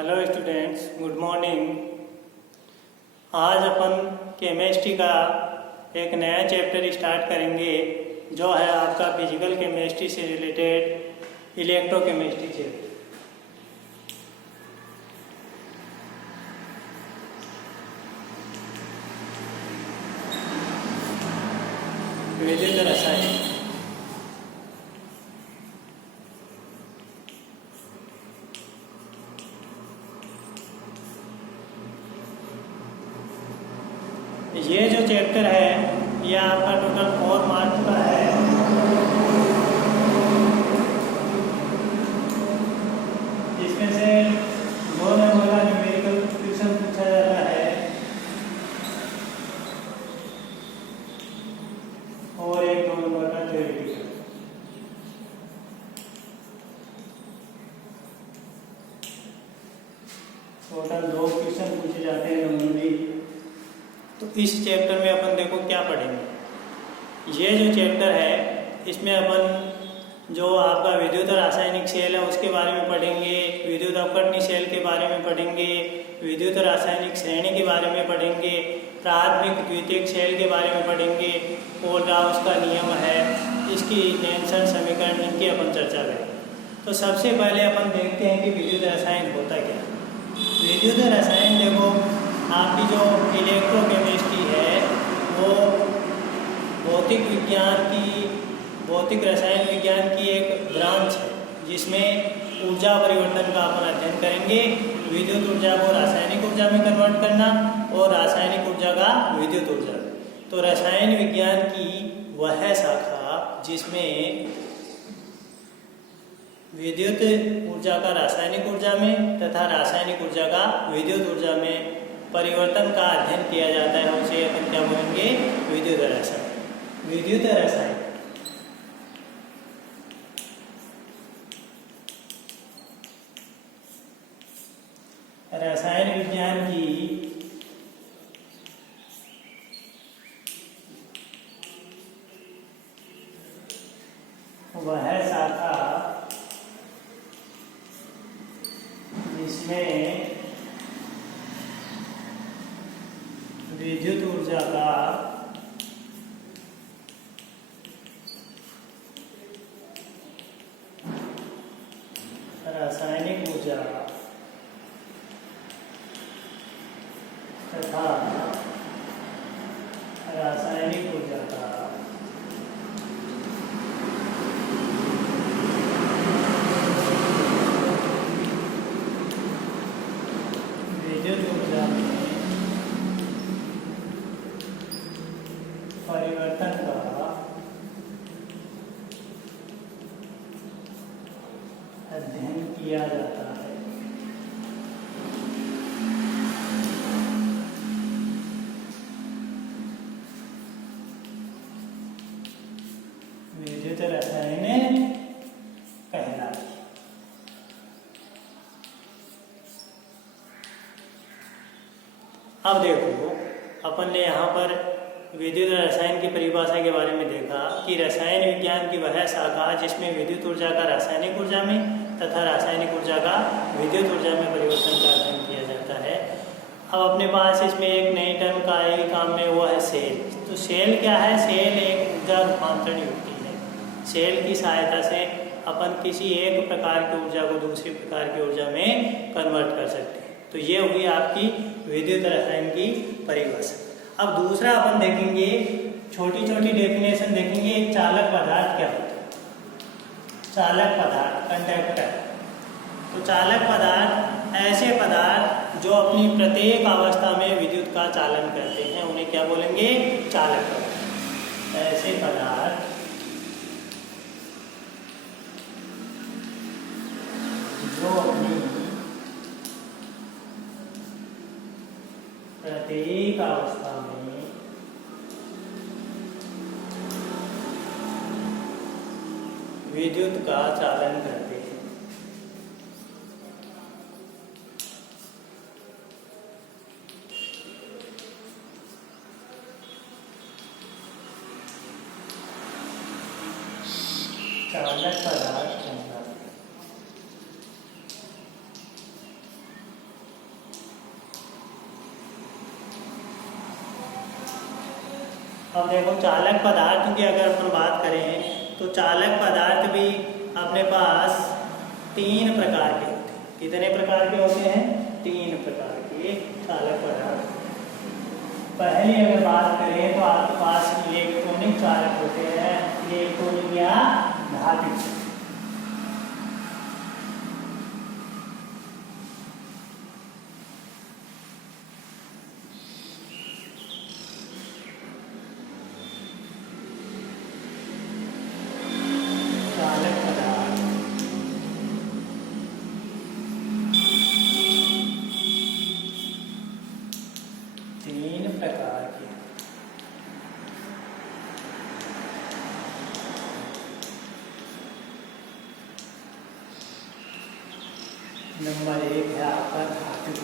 Hello students, good morning. आज अपन chemistry का एक नया चैप्टर स्टार्ट करेंगे जो है आपका फिजिकल केमिस्ट्री से रिलेटेड इलेक्ट्रोकेमिस्ट्री चैप्टर। विद्युत रसायन। ये जो चैप्टर है ये आपका टोटल 4 मार्क्स का है। इसमें से 2 नंबर का न्यूमेरिकल क्वेश्चन पूछा जाता है और 1-2 नंबर का थ्योरेटिकल। टोटल 2 क्वेश्चन पूछे जाते हैं नॉर्मली। तो इस चैप्टर में अपन देखो क्या पढ़ेंगे। ये जो चैप्टर है इसमें अपन जो आपका विद्युत रासायनिक सेल है उसके बारे में पढ़ेंगे, विद्युत अपकर्षणी सेल के बारे में पढ़ेंगे, विद्युत रासायनिक श्रेणी के बारे में पढ़ेंगे, प्राथमिक द्वितीयक सेल के बारे में पढ़ेंगे और गाउस का नियम है, इसकी टेंशन समीकरण, इनकी अपन चर्चा करेंगे। तो सबसे पहले अपन देखते हैं कि विद्युत रसायन होता क्या है। विद्युत रसायन देखो, आपकी जो इलेक्ट्रोकेमिस्ट्री है वो भौतिक रसायन विज्ञान की एक ब्रांच है जिसमें ऊर्जा परिवर्तन का अपन अध्ययन करेंगे। विद्युत ऊर्जा को रासायनिक ऊर्जा में कन्वर्ट करना और रासायनिक ऊर्जा का विद्युत ऊर्जा। तो रसायन विज्ञान की वह शाखा जिसमें विद्युत ऊर्जा का रासायनिक ऊर्जा में तथा रासायनिक ऊर्जा का विद्युत ऊर्जा में परिवर्तन का अध्ययन किया जाता है, उसे अपन क्या बोलेंगे? विद्युत रसायन। विद्युत रसायन रसायन विज्ञान की वह शाखा जिसमें विद्युत ऊर्जा का रासायनिक ऊर्जा तथा रासायनिक ऊर्जा का विद्युत ऊर्जा में परिवर्तन का अध्ययन किया जाता है। विद्युत रसायन कहलाती। अब देखो, अपन ने यहाँ पर विद्युत रसायन की परिभाषा के बारे में देखा कि रसायन विज्ञान की वह शाखा जिसमें विद्युत ऊर्जा का रासायनिक ऊर्जा में तथा रासायनिक ऊर्जा का विद्युत ऊर्जा में परिवर्तन का अध्ययन किया जाता है। अब अपने पास इसमें एक नई टर्म का आएगी काम में, वो है सेल। तो सेल क्या है? सेल एक ऊर्जा रूपांतरण युक्ति है। सेल की सहायता से अपन किसी एक प्रकार की ऊर्जा को दूसरी प्रकार की ऊर्जा में कन्वर्ट कर सकते हैं। तो ये हुई आपकी विद्युत रसायन की परिभाषा। अब दूसरा अपन देखेंगे, छोटी छोटी डेफिनेशन देखेंगे। एक चालक पदार्थ क्या होता है? चालक पदार्थ, कंडक्टर। तो चालक पदार्थ ऐसे पदार्थ जो अपनी प्रत्येक अवस्था में विद्युत का चालन करते हैं, उन्हें क्या बोलेंगे? चालक पदार्थ। ऐसे पदार्थ जो अपनी प्रत्येक अवस्था में विद्युत का चालन करते हैं। चालक पदार्थ कहलाते हैं। अब देखो चालक पदार्थ की अगर अपन बात करें तो चालक पदार्थ भी अपने पास 3 प्रकार के होते हैं। कितने प्रकार के होते हैं? 3 प्रकार के चालक पदार्थ। पहले अगर बात करें तो आपके पास इलेक्ट्रॉनिक चालक होते हैं, इलेक्ट्रॉनिक या धात्विक। नंबर 1 है आपका धात्विक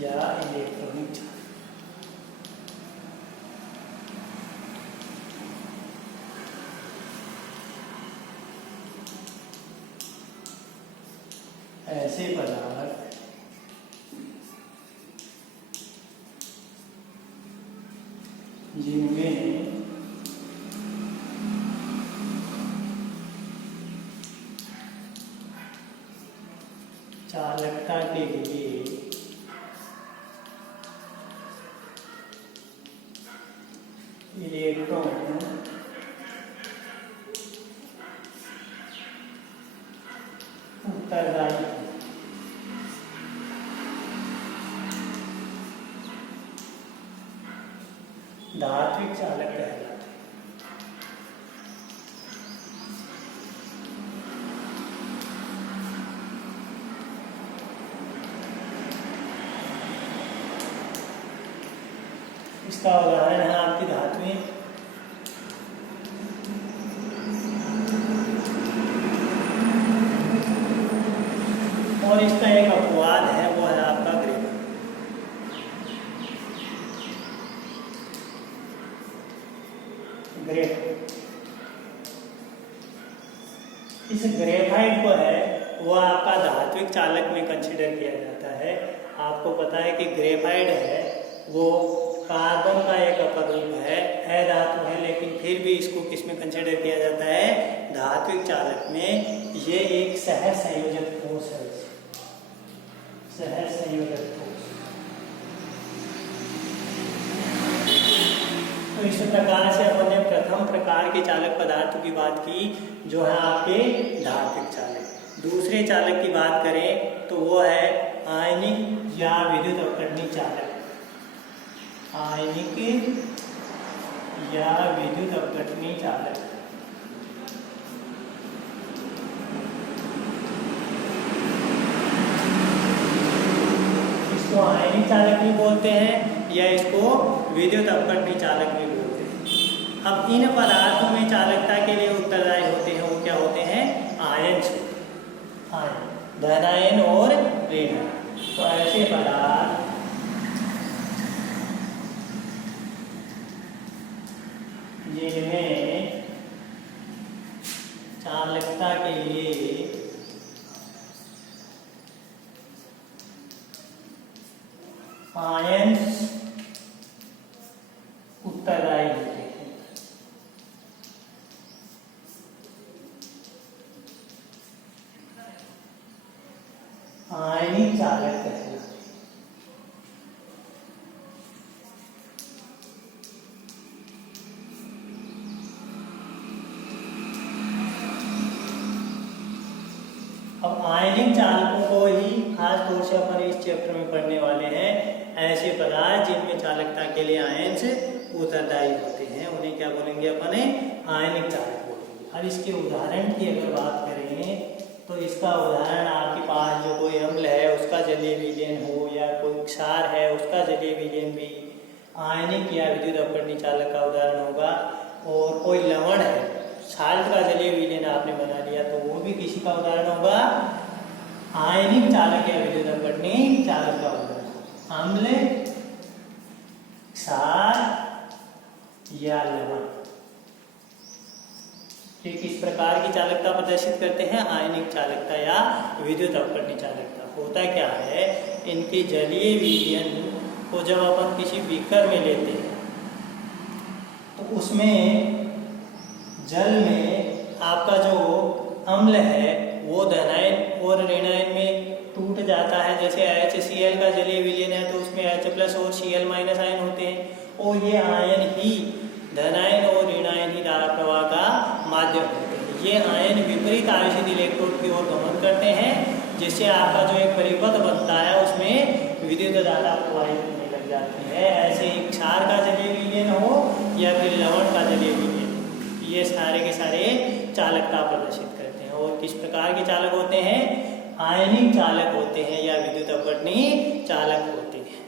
या इलेक्ट्रॉनिक चालक। ऐसे पदार्थ जिनमें चालकता के लिए इलेक्ट्रॉन उत्तरदायी धात्विक चालक कहलाते हैं। इसका उदाहरण है आपकी धातुएं, और इसका एक अपवाद है, वो है आपका ग्रेफाइट। इस ग्रेफाइट को है वो आपका धात्विक चालक में कंसीडर किया जाता है। आपको पता है कि ग्रेफाइट है वो कार्बन का एक अपर रूप है, अधातु है, लेकिन फिर भी इसको किस में कंसीडर किया जाता है? धात्विक चालक में। ये एक सहज संयोजक ठोस है, सहज संयोजक ठोस। तो इस प्रकार से अपन ने प्रथम प्रकार के चालक पदार्थों की बात की, जो है आपके धात्विक चालक। दूसरे चालक की बात करें तो वो है आयनिक या विद्युत अपकरणीय चालक। आयनिक या विद्युत अपघटनीय चालक। इसको आयनिक चालक भी बोलते हैं या इसको विद्युत अपघटनीय चालक भी बोलते हैं। अब इन पदार्थों में चालकता के लिए उत्तरदायी होते हैं वो क्या होते हैं? आयन, धनायन और ऋणायन। तो ऐसे पदार्थ जिनमें चालकता के लिए आयन्स उत्तरदायी होते हैं, आयनिक चालक कहलाते हैं। अब आयनिक चालकों को ही खास तौर से अपन इस चैप्टर में पढ़ने वाले हैं। ऐसे पदार्थ जिनमें चालकता के लिए आयन्स उत्तरदायी होते हैं उन्हें क्या बोलेंगे? अपने आयनिक चालक बोलेंगे। अब इसके उदाहरण की अगर बात करें तो इसका उदाहरण आपके पास जो कोई अम्ल है उसका जलीय विलयन हो या कोई क्षार है उसका जलीय विलयन भी आयनिक या विद्युत अपघटनीय चालक का उदाहरण होगा। और कोई लवण है, साल्ट का जलीय विलयन आपने बना लिया तो वो भी किसी का उदाहरण होगा? आयनिक चालक या विद्युत अपघटनीय चालक का उदाहरण। अम्ल, क्षार या लवण, ठीक इस प्रकार की चालकता प्रदर्शित करते हैं आयनिक चालकता या विद्युत अपकटनी चालकता। होता क्या है, इनके जलीय विलयन को जब अपन किसी बीकर में लेते हैं तो उसमें जल में आपका जो अम्ल है वो धनायन और ऋणायन में टूट जाता है। जैसे HCl का जलीय विलयन है तो उसमें H+ और Cl- आयन होते हैं और ये आयन ही धनायन और ऋणायन ही धारा प्रवाह का माध्यम होते हैं। ये आयन विपरीत आवेशित इलेक्ट्रोड की ओर गमन करते हैं जिससे आपका जो एक परिपथ बनता है उसमें विद्युत धारा प्रवाहित होने लग जाती है। ऐसे एक क्षार का जलीय विलयन हो या फिर लवण का जलीय विलयन, ये सारे के सारे चालकता प्रदर्शित करते हैं। और किस प्रकार के चालक होते हैं, आयनिक चालक होते हैं या विद्युत अपकटनी चालक होते हैं।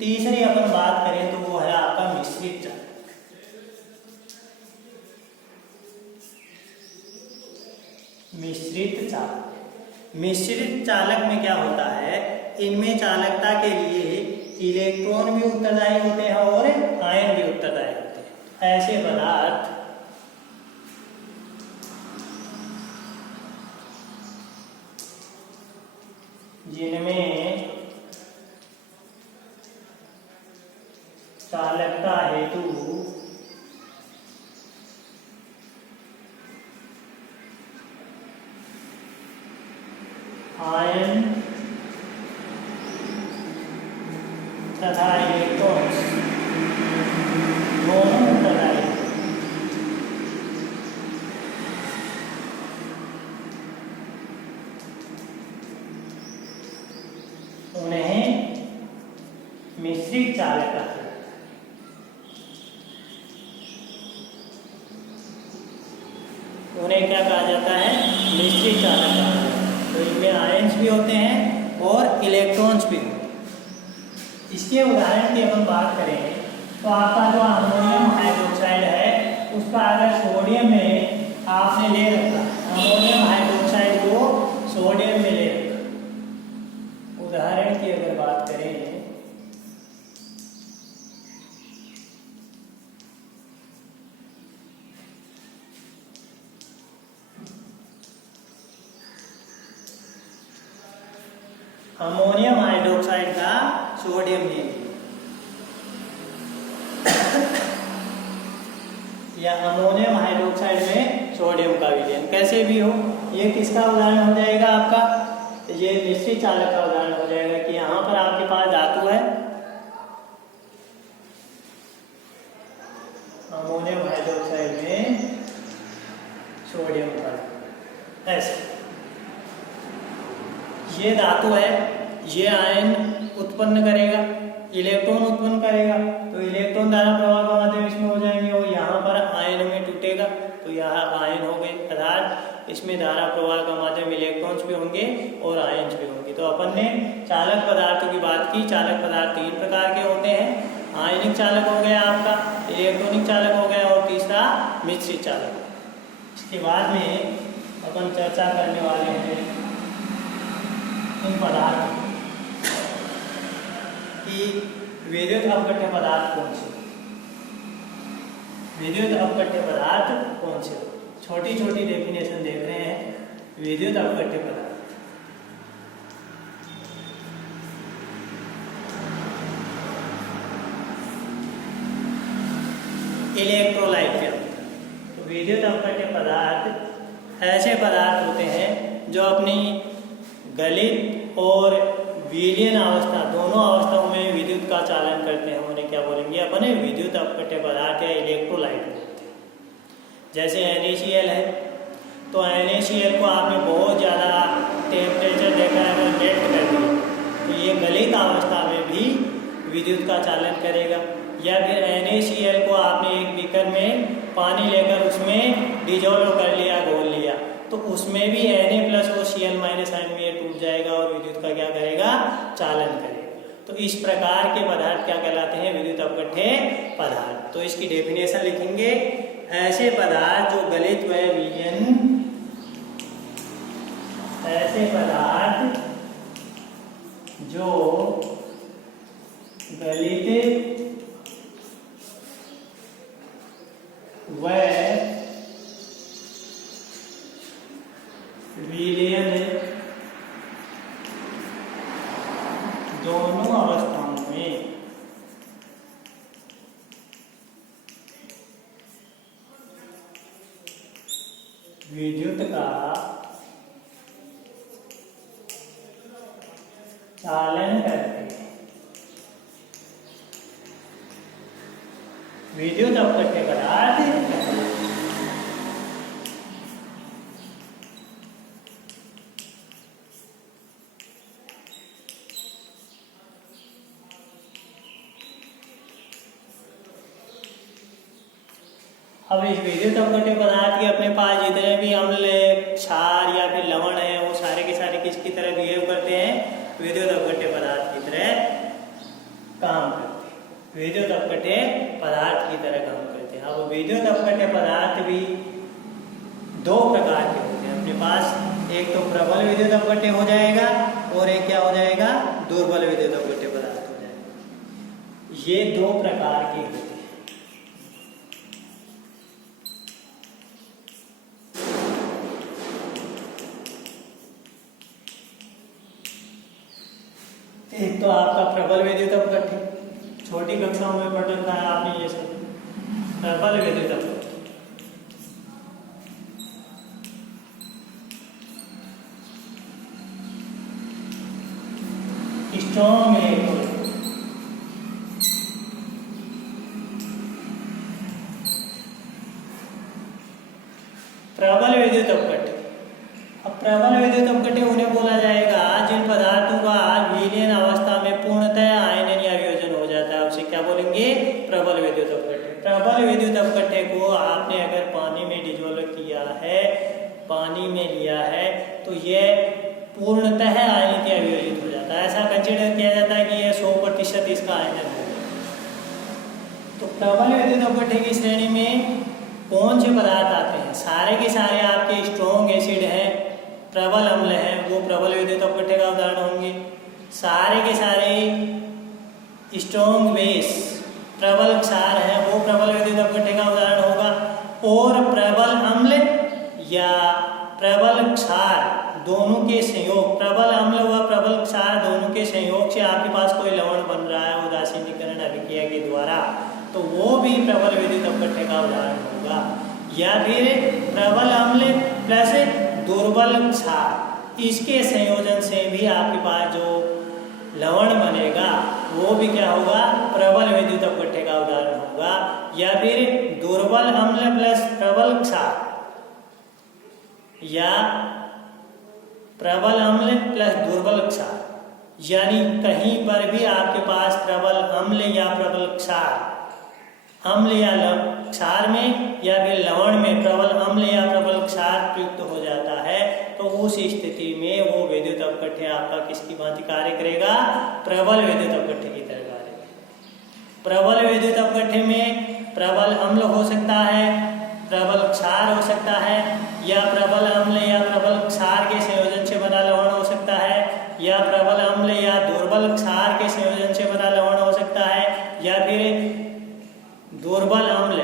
तीसरी अपन बात करें तो वो है आपका मिश्रित चालक। मिश्रित चालक में क्या होता है, इनमें चालकता के लिए इलेक्ट्रॉन भी उत्तरदायी होते हैं और आयन भी उत्तरदायी होते हैं। ऐसे पदार्थ जिनमें चालकता हेतु आयन तथा इलेक्ट्रॉन्स दोनों उत्तरदायी, उन्हें मिश्रित चालक कहते हैं। उन्हें क्या कहा जाता है, मिश्रित चालक कहा जाता है। तो इनमें आयन्स भी होते हैं और इलेक्ट्रॉन्स भी होते हैं। इसके उदाहरण की अपन बात करें तो आपका जो अमोनियम हाइड्रोक्साइड है उसका अगर सोडियम में आपने ले रखा, अमोनियम हाइड्रोक्साइड को सोडियम में ले रखा, उदाहरण की अगर बात करें अमोनियम हाइड्रोक्साइड का सोडियम में या अमोनियम हाइड्रोक्साइड में सोडियम का विलयन, कैसे भी हो, ये किसका उदाहरण हो जाएगा आपका, ये मिश्रित चालक का उदाहरण हो जाएगा कि यहाँ पर आपके पास धातु है अमोनियम हाइड्रोक्साइड में सोडियम का, ऐसे ये धातु है, ये आयन उत्पन्न करेगा, इलेक्ट्रॉन उत्पन्न करेगा, तो इलेक्ट्रॉन धारा प्रवाह का माध्यम इसमें हो जाएंगे और यहाँ पर आयन में टूटेगा तो यहाँ आयन हो गए, अर्थात इसमें धारा प्रवाह का माध्यम इलेक्ट्रॉन्स भी होंगे और आयन्स भी होंगे। तो अपन ने चालक पदार्थों की बात की। चालक पदार्थ 3 प्रकार के होते हैं, आयनिक चालक हो गया आपका, इलेक्ट्रॉनिक चालक हो गया और तीसरा मिश्रित चालक। इसके बाद में अपन चर्चा करने वाले हैं इन पदार्थ की विद्युत अपकट्य पदार्थ कौन से, विद्युत अपकट्य पदार्थ कौन से। छोटी छोटी डेफिनेशन देख रहे हैं। विद्युत अपकट्य पदार्थ, इलेक्ट्रोलाइट क्या होता है, तो विद्युत अपकट्य पदार्थ ऐसे पदार्थ होते हैं जो अपनी गलित और विलयन अवस्था दोनों अवस्थाओं में विद्युत का चालन करते हैं। उन्हें क्या बोलेंगे अपन, विद्युत अपकट्य पदार्थ या इलेक्ट्रोलाइट बोलते हैं। जैसे NaCl है, तो NaCl को आपने बहुत ज़्यादा टेम्परेचर देखा है, अगर मेल्ट कर दिया तो ये गलित अवस्था में भी विद्युत का चालन करेगा। या फिर NaCl को आपने एक बीकर में पानी लेकर उसमें डिजोल्व कर लिया, घोल लिया, तो उसमें भी Na+ और Cl- आयन में ये टूट जाएगा और विद्युत का क्या करेगा, चालन करेगा। तो इस प्रकार के पदार्थ क्या कहलाते हैं, विद्युत अपकट्य पदार्थ। तो इसकी डेफिनेशन लिखेंगे, ऐसे पदार्थ जो गलित व विलयन, ऐसे पदार्थ जो गलित व विद्युत का चालन करते हैं। विद्युत अपकट्य पदार्थ अब इस विद्युत अपकट्य पदार्थ के अपने पास जितने भी अम्ल, क्षार या फिर लवण है वो सारे के सारे किसकी तरह बिहेव करते हैं? विद्युत अपकट्य पदार्थ की तरह काम करते हैं। विद्युत अपकट्य पदार्थ की तरह काम करते हैं। अब विद्युत अपकट्य पदार्थ भी दो प्रकार के होते हैं अपने पास। एक तो प्रबल विद्युत अपकट्य हो जाएगा और एक क्या हो जाएगा? दुर्बल विद्युत अपकट्य पदार्थ हो जाएगा। ये दो प्रकार के होते हैं। एक तो आपका प्रबल विद्युत अपकट्य, छोटी कक्षाओं में पढ़ रखा है आपने ये सब। प्रबल विद्युत अपकट्य स्ट्रॉन्ग इलेक्ट्रोड, प्रबल विद्युत अपकट्य। अब प्रबल विद्युत अपकट्य उन्हें बोला जाएगा जिन पदार्थों का विलीन अवस्था में पूर्णतः आयनन या वियोजन हो जाता है, उसे क्या बोलेंगे? प्रबल विद्युत अपकट्य। प्रबल विद्युत अपकट्य को आपने अगर पानी में डिजोल्व किया है, पानी में लिया है, तो यह पूर्णतः आयनित या वियोजित हो जाता है। ऐसा कंसिडर किया जाता है कि यह 100% इसका आयनन है। तो प्रबल विद्युत अपकट्य की श्रेणी में कौन से पदार्थ आते हैं? सारे के सारे आपके स्ट्रॉन्ग एसिड हैं, प्रबल अम्ल हैं, वो प्रबल विद्युत अपकट्य का उदाहरण होंगे। सारे के सारे स्ट्रॉन्ग बेस, प्रबल क्षार हैं, वो प्रबल विद्युत अपकट्य का उदाहरण होगा। और प्रबल अम्ल या प्रबल क्षार दोनों के संयोग, प्रबल अम्ल व प्रबल क्षार दोनों के संयोग से आपके पास कोई लवण बन रहा है उदासीनीकरण अभिक्रिया के द्वारा, तो वो भी प्रबल विद्युत अपकट्य का उदाहरण होगा। या फिर प्रबल अम्ल प्लस दुर्बल क्षार, इसके संयोजन से भी आपके पास जो लवण बनेगा वो भी क्या होगा? प्रबल विद्युत अपकट्य का उदाहरण होगा। या फिर दुर्बल अम्ल प्लस प्रबल क्षार या प्रबल अम्ल प्लस दुर्बल क्षार, यानी कहीं पर भी आपके पास प्रबल अम्ल या प्रबल क्षार, अम्ल या क्षार में या फिर लवण में प्रबल अम्ल या प्रबल क्षार प्रयुक्त हो जाता है, तो उस स्थिति में वो विद्युत अपकट्य आपका किसकी भांति कार्य करेगा? प्रबल विद्युत अपकट्य की तरह कार्य करेगा। प्रबल विद्युत अपकट्य में प्रबल अम्ल हो सकता है, प्रबल क्षार हो सकता है, या प्रबल अम्ल या प्रबल क्षार के संयोजन से बना लवण हो सकता है, या प्रबल अम्ल या दुर्बल क्षार के संयोजन से बना लवण हो सकता है, या फिर दुर्बल अम्ल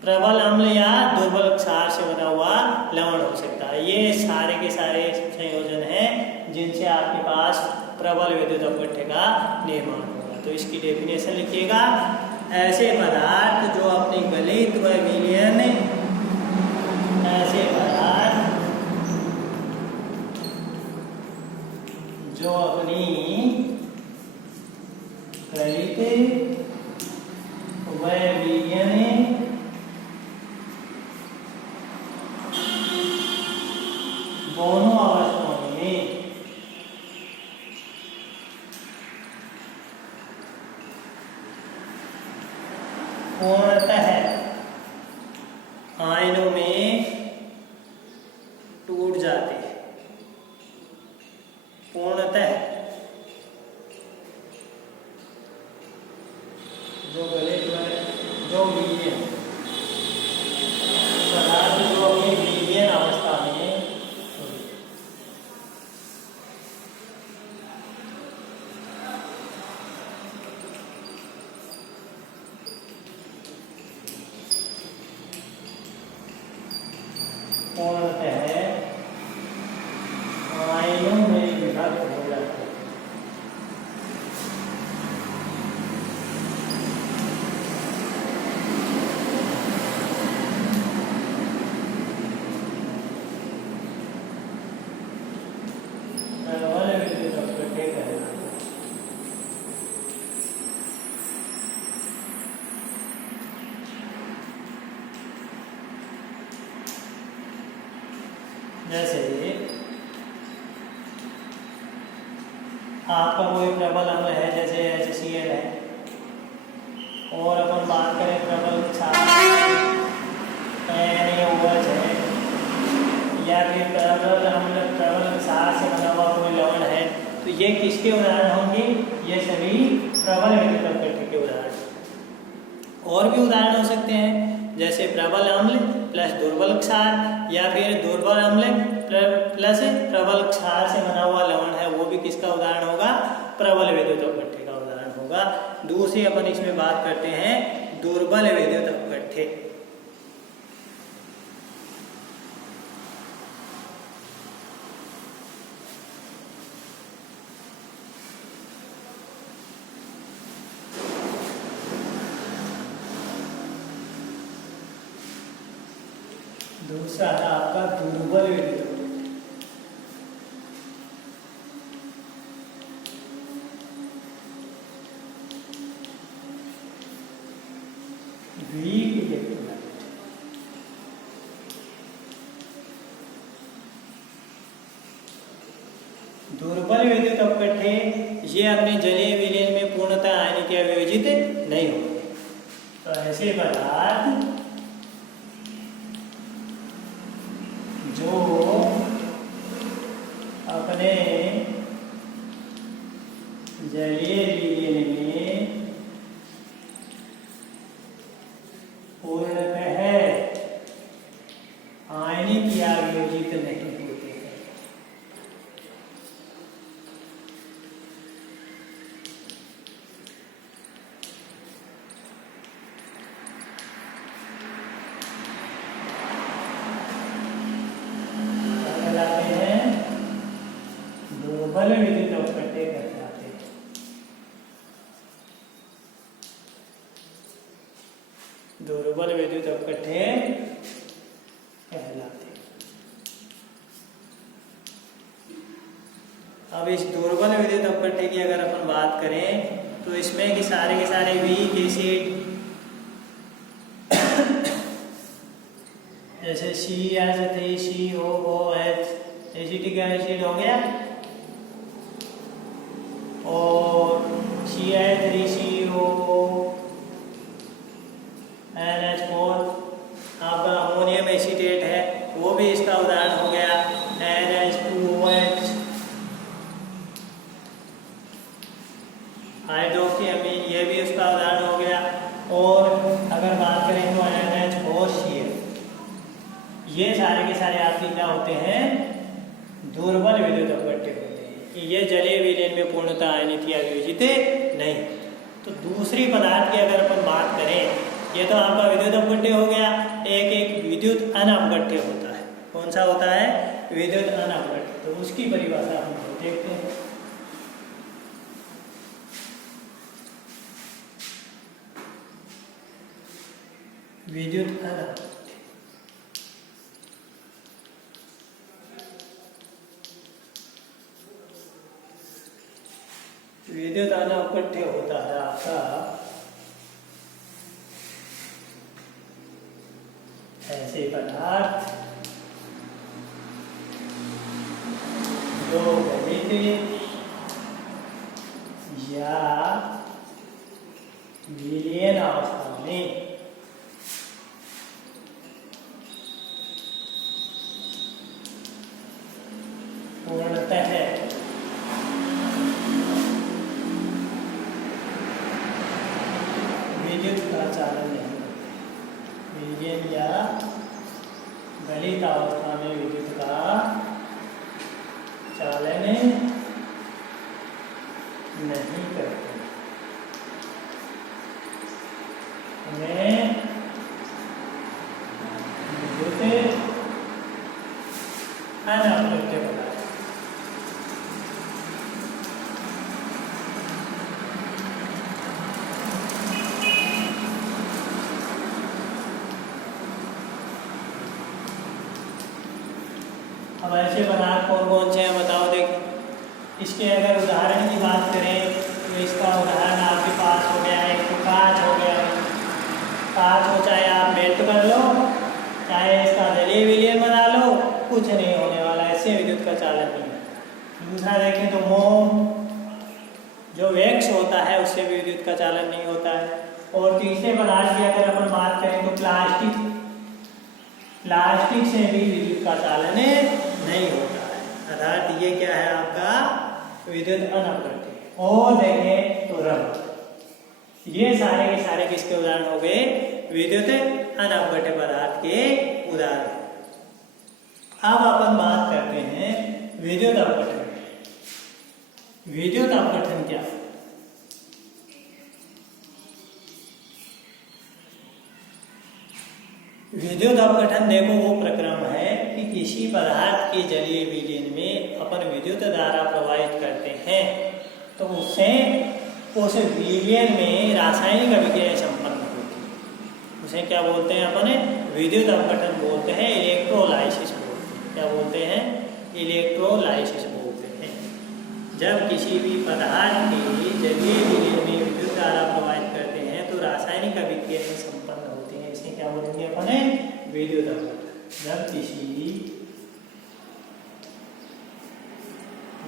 प्रबल अम्ल या दुर्बल क्षार से बना हुआ लवण हो सकता है। ये सारे के सारे संयोजन हैं जिनसे आपके पास प्रबल विद्युत अपकट्य का निर्माण होगा। तो इसकी डेफिनेशन लिखिएगा, ऐसे पदार्थ जो अपनी गलित व विलयन, ऐसे पदार्थ जो अपनी गलित व विलयन दोनों अवस्थाओं में पूर्णतः आयनों में टूट जाते हैं। पूर्णतः जो गलित जो विलयन पदार्थ जो अपनी विलयन अवस्था में पूर्णतः आयनों में विभक्त हो जाते हैं। जैसे आपका कोई प्रबल अम्ल है जैसे HCl है, और अपन बात करें प्रबल क्षार NaOH है, या फिर प्रबल अम्ल प्रबल क्षार से बना हुआ कोई लवण है, तो ये किसके उदाहरण होंगे? ये सभी प्रबल विद्युत अपघट्य के उदाहरण। और भी उदाहरण हो सकते हैं, जैसे प्रबल अम्ल प्लस दुर्बल क्षार, या फिर दुर्बल अम्ल प्लस प्रबल क्षार से बना हुआ लवण है, वो भी किसका उदाहरण होगा? प्रबल विद्युत अपघट्य का उदाहरण होगा। दूसरी अपन इसमें बात करते हैं दुर्बल विद्युत अपघट्य। दूसरा है आपका दुर्बल विद्युत अपघट्य। Weak electrolyte. दुर्बल विद्युत अपघट्य ये अपने जलीय विलयन में पूर्णतः आयनिक या वियोजित नहीं होंगे। तो ऐसे पदार्थ जो अपने जलीय विलयन में पूर्णतः आयनिक या वियोजित नहीं होते हैं। दुर्बल विद्युत अपघट्य कहलाते हैं। दुर्बल विद्युत अपघट्य कहलाते हैं। अब इस दुर्बल विद्युत अपघट्य की अगर अपन बात करें तो इसमें कि सारे के सारे वीक एसिड जैसे CH3COOH एसिटिक एसिड हो गया, और CH3CO NH4 आपका अमोनियम एसीटेट है, वो भी इसका उदाहरण हो गया। NH2OH हाइड्रोक्सीअमीन, ये भी उसका उदाहरण हो गया। और अगर बात करें तो NH4Cl, ये सारे के सारे आपके क्या होते हैं? दुर्बल विद्युत अपघट्य होते हैं। ये जलीय विलयन में पूर्णतः आयनिक या वियोजित नहीं। तो दूसरी पदार्थ की अगर अपन बात करें, ये तो आपका विद्युत अपघट्य हो गया। एक विद्युत अनअपघट्य होता है। कौन सा होता है? विद्युत अनअपघट्य। तो उसकी परिभाषा हम देखते हैं। विद्युत अनअपघट्य विद्युत अनअपघट्य होता है आपका ऐसे पदार्थ जो गलित या विलयन अवस्था में पूर्णतः विद्युत का चालन नहीं, विलयन या गलित अवस्था में विद्युत का चालन नहीं करते। हमें विद्युत अनअपघट्य बना। अब ऐसे पदार्थ कौन कौन से हैं बताओ। देख इसके अगर उदाहरण की बात करें तो इसका उदाहरण आपके पास हो गया एक तो कांच हो गया। कांच को चाहे आप मेल्ट कर लो, चाहे इसका जलीय विलयन बना लो, कुछ नहीं होने दूसरा देखें तो मोम, जो वैक्स होता है उससे भी विद्युत का चालन नहीं होता है। और तीसरे पदार्थ की अगर अपन बात करें तो प्लास्टिक, प्लास्टिक से भी विद्युत का चालन नहीं होता है। अर्थात ये क्या है आपका विद्युत अनअपघट्य। और देखें तो रबर, ये सारे के सारे किसके उदाहरण हो गए? विद्युत अनअपघट्य पदार्थ के उदाहरण। अब अपन बात करते हैं विद्युत अपघटन। विद्युत अपघटन क्या है? विद्युत अपघटन देखो वो प्रक्रम है कि किसी पदार्थ के जलीय विलीन में अपन विद्युत धारा प्रवाहित करते हैं तो उससे उस विलयन में रासायनिक अभिक्रिया संपन्न होती है। उसे क्या बोलते हैं अपन? विद्युत अपघटन बोलते हैं, इलेक्ट्रोलाइसिस बोलते हैं। क्या बोलते हैं? इलेक्ट्रोलाइसिस बोलते हैं। जब किसी भी पदार्थ के जलीय विलीन में विद्युत धारा प्रवाहित करते हैं तो रासायनिक अभिक्रिया संपन्न होती है। इसे क्या बोलेंगे अपन? विद्युत अपघटन। जब किसी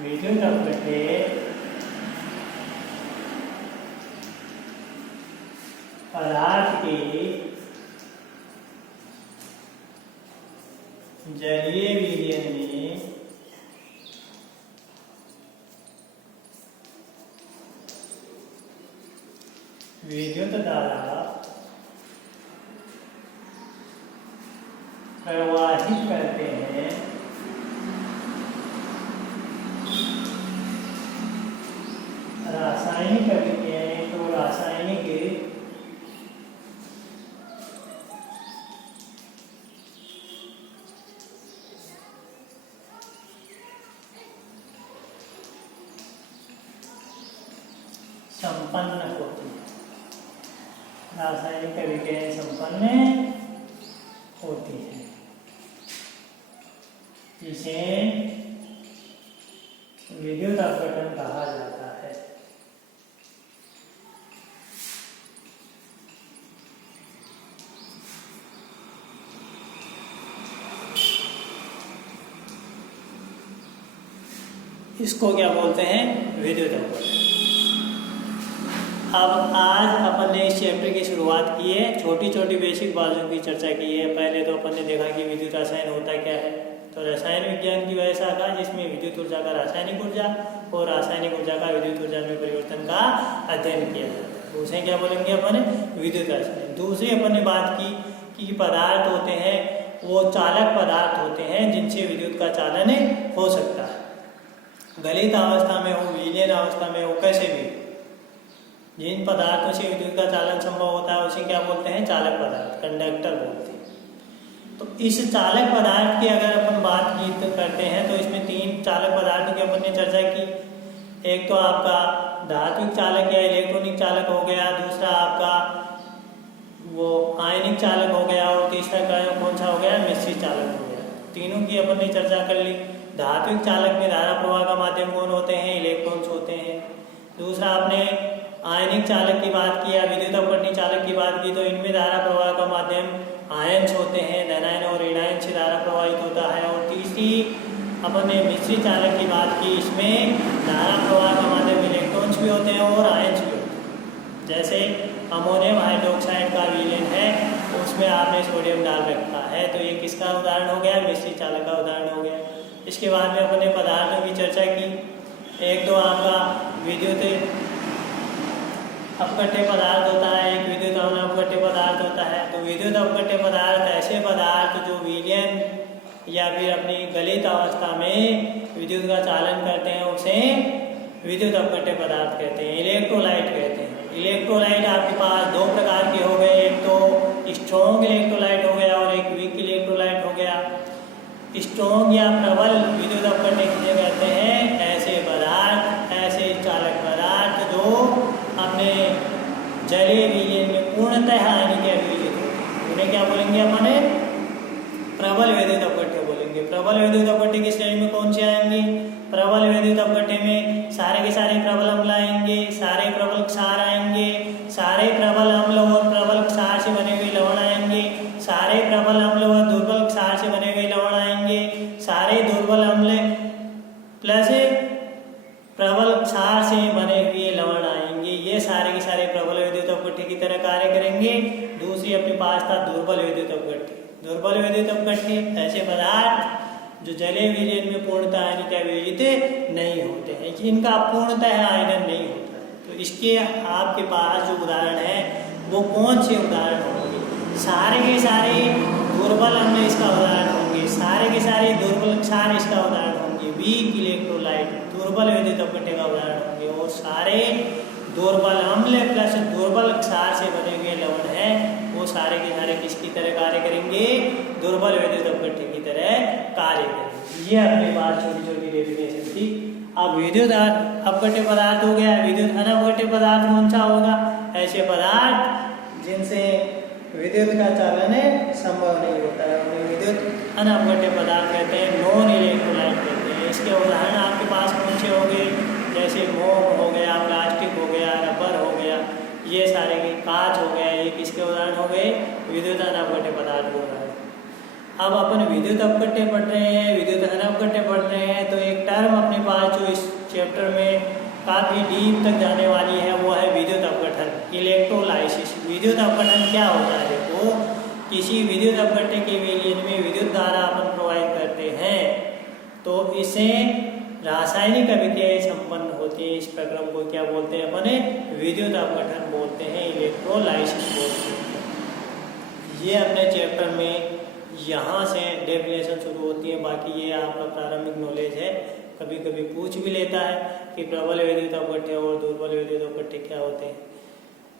विद्युत अपघट्य पदार्थ के जलीय विलयन में विद्युत धारा प्रवाहित करते हैं रासायनिक अभिक्रियाएं, तो रासायनिक संपन्न होती है। रासायनिक अभिक्रियाएं संपन्न होती है, इसे विद्युत अपघटन कहा जाता है। इसको क्या बोलते हैं? विद्युत अपघटन। अब आज अपन ने इस चैप्टर की शुरुआत की है, छोटी छोटी बेसिक बातों की चर्चा की है। पहले तो अपन ने देखा कि विद्युत रसायन होता क्या है, तो रसायन विज्ञान की वह शाखा जिसमें विद्युत ऊर्जा का रासायनिक ऊर्जा और रासायनिक ऊर्जा का विद्युत ऊर्जा में परिवर्तन का अध्ययन किया जाता है, उसे क्या बोलेंगे अपन? विद्युत रसायन। दूसरी अपन ने बात की कि पदार्थ होते हैं वो चालक पदार्थ होते हैं जिनसे विद्युत का चालन हो सकता है, गलित अवस्था में हो, विलयन अवस्था में हो, कैसे भी। जिन पदार्थों से विद्युत का चालन संभव होता है उसे क्या बोलते हैं? चालक पदार्थ, कंडक्टर बोलते हैं। तो इस चालक पदार्थ की अगर अपन बात की तो करते हैं तो इसमें तीन चालक पदार्थों की अपन ने चर्चा की। एक तो आपका धात्विक चालक या इलेक्ट्रॉनिक चालक हो गया, दूसरा आपका वो आयनिक चालक हो गया, और तीसरा कौन सा हो गया? मिश्रित चालक हो गया। तीनों की अपन ने चर्चा कर ली। धात्विक चालक में धारा प्रवाह का माध्यम कौन होते हैं? इलेक्ट्रॉन्स होते हैं। दूसरा आपने आयनिक चालक की बात की या विद्युत अपघटनी चालक की बात की, तो इनमें धारा प्रवाह का माध्यम आयन्स होते हैं, धनायन और ऋणायन से धारा प्रवाहित होता है। और तीसरी अपन ने मिश्रित चालक की बात की, इसमें धारा प्रवाह का माध्यम इलेक्ट्रॉन्स भी होते हैं और आयन्स भी होते हैं। जैसे अमोनियम हाइड्रोक्साइड का विलयन है, उसमें आपने सोडियम डाल रखा है, तो ये किसका उदाहरण हो गया? मिश्रित चालक का उदाहरण हो गया। इसके बाद में अपन ने पदार्थों की चर्चा की। एक तो आपका विद्युत अपघट्य पदार्थ होता है, एक विद्युत अनअपघट्य पदार्थ होता है। तो विद्युत अपघट्य पदार्थ ऐसे पदार्थ जो विलयन या फिर अपनी गलित अवस्था में विद्युत का चालन करते हैं उसे विद्युत अपघट्य पदार्थ कहते हैं, इलेक्ट्रोलाइट कहते हैं। इलेक्ट्रोलाइट आपके पास दो प्रकार के हो गए, एक तो स्ट्रॉन्ग इलेक्ट्रोलाइट हो गया और एक वीक इलेक्ट्रोलाइट हो गया। स्ट्रॉन्ग या प्रबल विद्युत अपघट्य किसे कहते हैं? ऐसे पदार्थ, ऐसे चालक पदार्थ जो अपने जलीय विलयन में पूर्णतः आयनिक विलयित हो, उन्हें क्या बोलेंगे अपन? प्रबल विद्युत अपघट्य बोलेंगे। प्रबल विद्युत अपघट्य की श्रेणी में कौन से आएंगे? प्रबल विद्युत अपघट्य में सारे के सारे प्रबल अम्ल आएंगे, सारे प्रबल क्षार आएंगे, सारे प्रबल अम्ल और प्रबल क्षार से बने हुए लवण आएंगे, सारे प्रबल अम्ल और दुर्बल क्षार से बने हुए लवण आएंगे, सारे दुर्बल अम्ल प्लस नेक्स्ट ये अपने पास था दुर्बल विद्युत अपघट्य। दुर्बल विद्युत अपघट्य ऐसे पदार्थ जो जलीय विलयन में पूर्णतः आयनिक वियोजित नहीं होते हैं, इनका पूर्णतः आयनन नहीं होता है। तो इसके आपके पास जो उदाहरण है वो कौन से उदाहरण होंगे? सारे के सारे दुर्बल अम्ल इसका उदाहरण होंगे, सारे के सारे दुर्बल क्षार इसका उदाहरण होंगे, वीक इलेक्ट्रोलाइट दुर्बल विद्युत अपघट्य का उदाहरण होंगे, और सारे दुर्बल अम्ल प्लस दुर्बल क्षार से बने हुए लवण है वो सारे के सारे किसकी तरह कार्य करेंगे? दुर्बल विद्युत अपघट्य की तरह कार्य करेंगे। ये अपने पास छोटी छोटी डेफिनेशन थी। अब विद्युत अपघट्य पदार्थ हो गया। विद्युत अनपघट्य पदार्थ कौन सा होगा? ऐसे पदार्थ जिनसे विद्युत का चालन संभव नहीं होता है, उन्हें विद्युत अनपघट्य पदार्थ कहते हैं, नॉन इलेक्ट्रोलाइट कहते हैं। इसके उदाहरण आपके पास कौन से हो गए? जैसे मोम हो गया, प्लास्टिक हो गया, रबर हो गया, ये सारे के कांच हो गया, ये किसके उदाहरण हो गए? विद्युत अनपघट्य पदार्थ हो रहा है। अब अपन विद्युत अपघट्य पढ़ रहे हैं, विद्युत अनपघट्य पढ़ रहे हैं, तो एक टर्म अपने पास जो इस चैप्टर में काफ़ी डीप तक जाने वाली है वो है विद्युत अपघटन, इलेक्ट्रोलाइसिस। विद्युत अपघटन क्या होता है? वो किसी विद्युत अपघट्य के विलयन में विद्युत धारा अपन प्रोवाइड करते हैं तो इसे रासायनिक अभिक्रियाएं संपन्न होती है। इस प्रक्रम को क्या बोलते हैं? अपने विद्युत अपघटन बोलते हैं, इलेक्ट्रोलाइसिस बोलते हैं। ये अपने चैप्टर में यहाँ से डेफिनेशन शुरू होती है। बाकी ये आपका प्रारंभिक नॉलेज है, कभी कभी पूछ भी लेता है कि प्रबल विद्युत अपघट्य और दुर्बल विद्युत अपघट्य क्या होते हैं।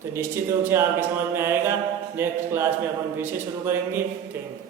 तो निश्चित रूप से आपके समझ में आएगा। नेक्स्ट क्लास में अपन फिर से शुरू करेंगे। Thank you.